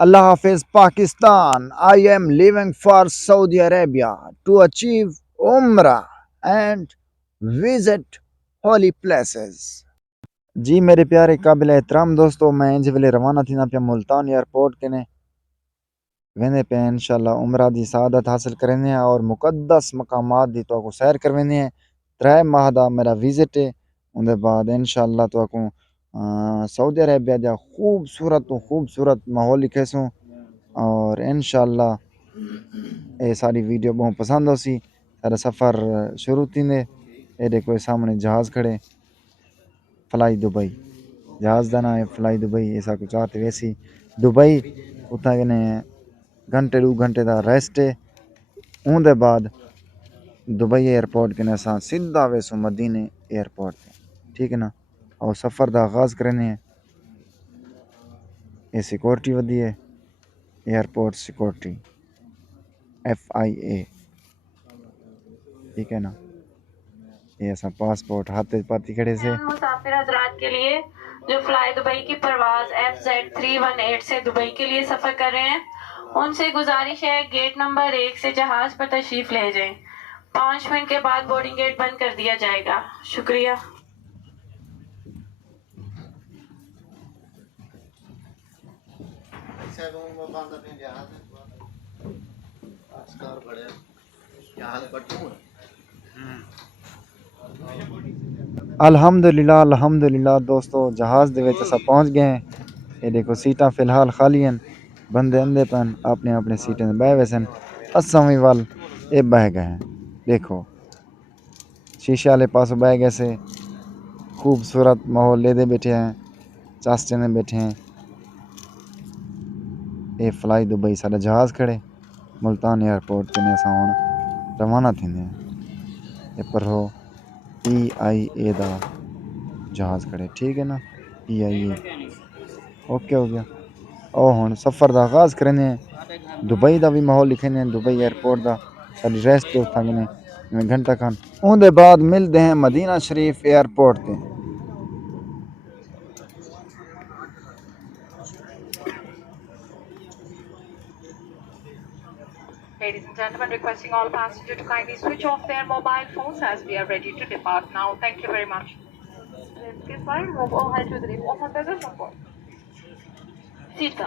Allah Hafiz Pakistan. I am leaving for Saudi Arabia to achieve Umrah and visit holy places. जी मेरे प्यारे काबिल एहतराम दोस्तों, मैं इंज वेले रवाना थी ना पे मुल्तान एयरपोर्ट के ने वेंदे पे इंशाल्लाह उमरा दी सादत हासिल करने और मुकद्दस मकामात दी तो को सैर करवेने हैं। 3 माह दा मेरा विजिट है। उनके बाद इंशाल्लाह तो को सऊदी अरेबिया दा खूबसूरत तो खूबसूरत माहौल दिखेसू और इंशाल्लाह ये सारी वीडियो बहुत पसंद होसी। सारा सफ़र शुरू थींदे ये देखो सामने जहाज़ खड़े फ्लाई दुबई जहाज़ का नाम है फ्लाई दुबई। ऐसा कुछ आते वैसी दुबई उतना कने घंटे 2 घंटे का रेस्ट है। उनके बाद दुबई एयरपोर्ट के असां सीधा वेसू मदीने एयरपोर्ट ते, ठीक है ना। और सफ़र का आगाज़ करने हैं। ये सिक्योरिटी वधी है एयरपोर्ट सिक्योरिटी FIA, ठीक है ना। ये ऐसा पासपोर्ट हाथ पाती खड़े से मुसाफिर हजरात के लिए जो फ्लाई दुबई की परवाज FZ318 से दुबई के लिए सफर कर रहे हैं, उनसे गुजारिश है गेट नंबर 1 से जहाज पर तशरीफ ले जाएं। 5 मिनट के बाद बोर्डिंग गेट बंद कर दिया जाएगा। शुक्रिया। अल्हम्दुलिल्लाह अल्हम्दुलिल्लाह दोस्तों, जहाज़ दे विच असां पहुंच गए हैं। ये देखो सीटां फिलहाल खाली हैं, बंदे अंदे पन अपने अपने सीटें ते बह वैसन। असां भी वल ये बह गए हैं। देखो शीशे वाले पास बह गए से खूबसूरत माहौल लेदे बैठे हैं, चास्ते ने बैठे हैं। ये फ्लाई दुबई सारा जहाज़ खड़े मुल्तान एयरपोर्ट के ने असां हुण रवाना थींदे हैं। ये पर हो PIA दा जहाज़ खड़े, ठीक है ना। PIA ओके हो गया। और हुण सफ़र का आगाज़ करने हैं। दुबई का भी माहौल लिखने दुबई एयरपोर्ट का सारी रेस्ट उत्थां कने घंटा खान उनके बाद मिलते हैं मदीना शरीफ एयरपोर्ट ते। Ladies and gentlemen, requesting all passengers to kindly switch off their mobile phones as we are ready to depart now. Thank you very much. इसके साइड मोबाइल है चौधरी बहुत अंदर संपर्क सीट का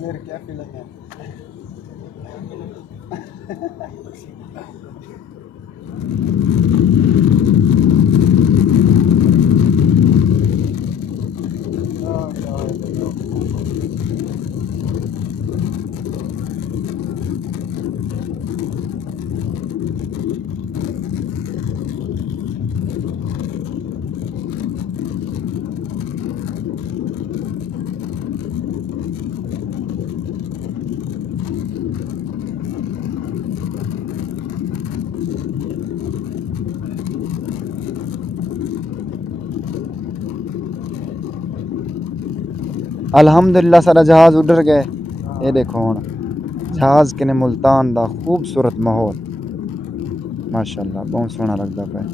मेरे क्या फीलिंग है। अल्हम्दुलिल्लाह सारा जहाज़ उड़ गए। ये देखो हुण जहाज़ कने मुल्तान दा खूबसूरत माहौल माशाअल्लाह बहुत सोहना लगदा पे।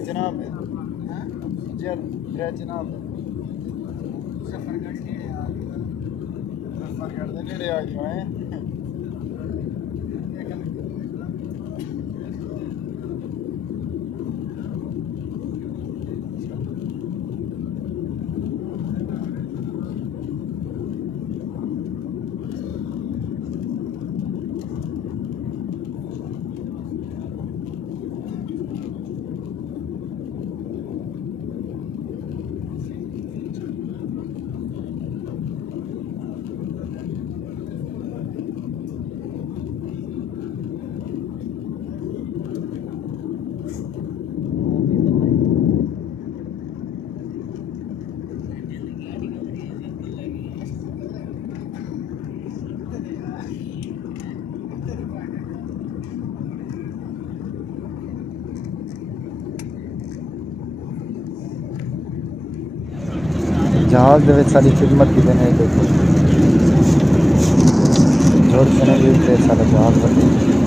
जनाब है जनाब सफर करते नेड़े आ गए हैं जहाज दे सारी खिदमत की देने देखो जोर से भी सारा जहाज बने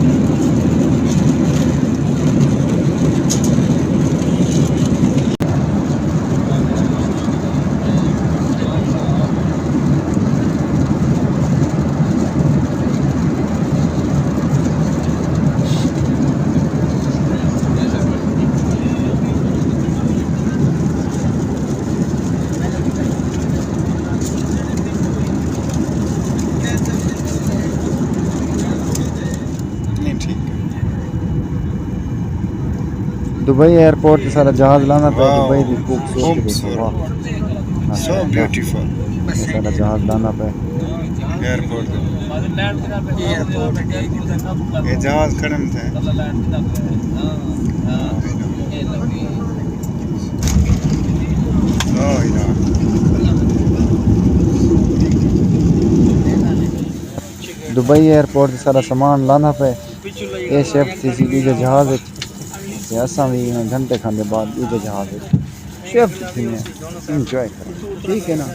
दुबई एयरपोर्ट से सारा जहाज लाना पे दुबई की खूबसूरती वाह सो ब्यूटीफुल सारा जहाज लाना पे एयरपोर्ट ये जहाज खड़े में थे दुबई एयरपोर्ट से सारा सामान लाना पे ये शिफ्ट थी जहाज असां भी घंटे खंड बाद दूजे जहाज शिफ्ट थी इंजॉय करें ठीक है ना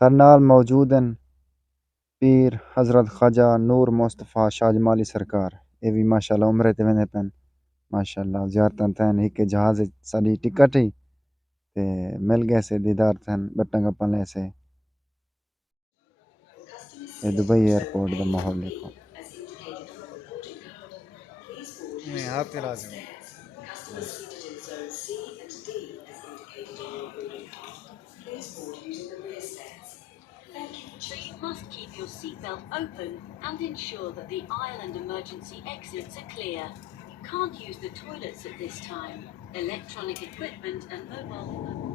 सर नाल मौजूद हैं पीर हज़रत ख्वाजा नूर मुस्तफ़ा शाजमाली सरकार ये भी माशाल्लाह उम्रे ते वेंदे पेन माशाल्लाह ज़ियारतां थियन हिक जहाज़ साडी टिकट ही ते मिल गए से दीदार थियन बट्टा गप्पां ले से ये दुबई एयरपोर्ट दा माहौल देखो यहाँ पे लाज़िम So you must keep your seatbelt open and ensure that the aisle and emergency exits are clear. You can't use the toilets at this time. Electronic equipment and mobile...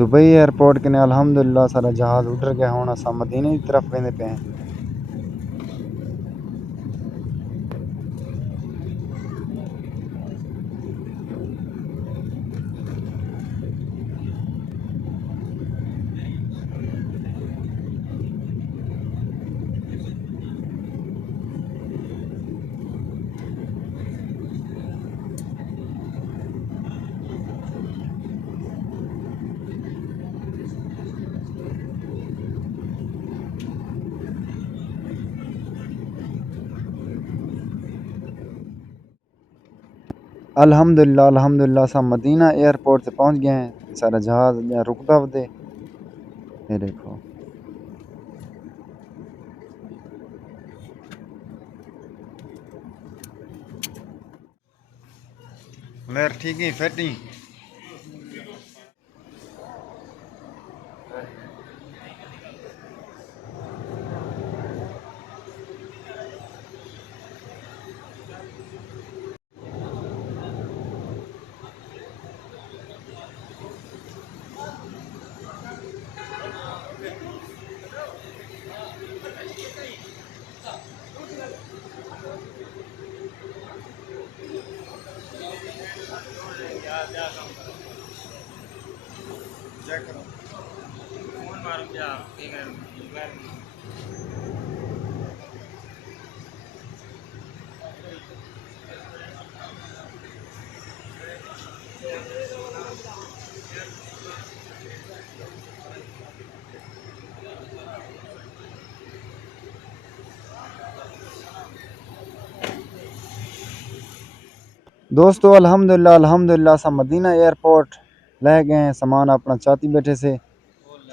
Dubai airport के अल्हम्दुलिल्लाह सारा जहाज़ उड़ गया हुण असां मदीने की तरफ वेंदे पे हैं अल्हम्दुलिल्लाह अल्हम्दुलिल्लाह असां मदीना एयरपोर्ट ते पहुंच गए हैं। सारा जहाज अॼां रुकदा वधे। ये देखो लेर ठीक ही फिट ही। दोस्तों अल्हम्दुलिल्लाह अल्हम्दुलिल्लाह असां मदीना एयरपोर्ट लह गए हैं। सामान अपना चाती बैठे से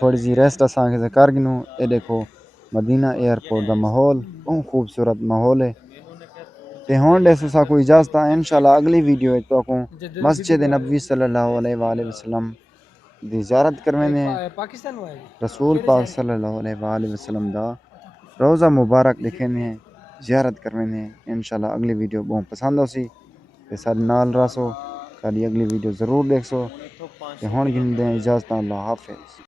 थोड़ी जी रेस्ट असांखे से कर गिनूं। ये देखो मदीना एयरपोर्ट का माहौल बहुत खूबसूरत माहौल है। ते हुण ॾेसो साकू इजाज़त है इंशाल्लाह अगली वीडियो तो को मस्जिद नबवी सल्लल्लाहु अलैहि वसल्लम दी ज़ियारत करवेंदे हैं। रसूल पाक सल्लल्लाहु अलैहि वसल्लम दा रोज़ा मुबारक दिखेंदे हैं, ज़ियारत करवेंदे हैं। इंशाल्लाह अगली वीडियो बहुत पसंद होसी ते साडे नाल रहो। साडी अगली वीडियो ज़रूर देखसो ते हुण गिनदे हैं इजाज़त। अल्लाह हाफ़िज़।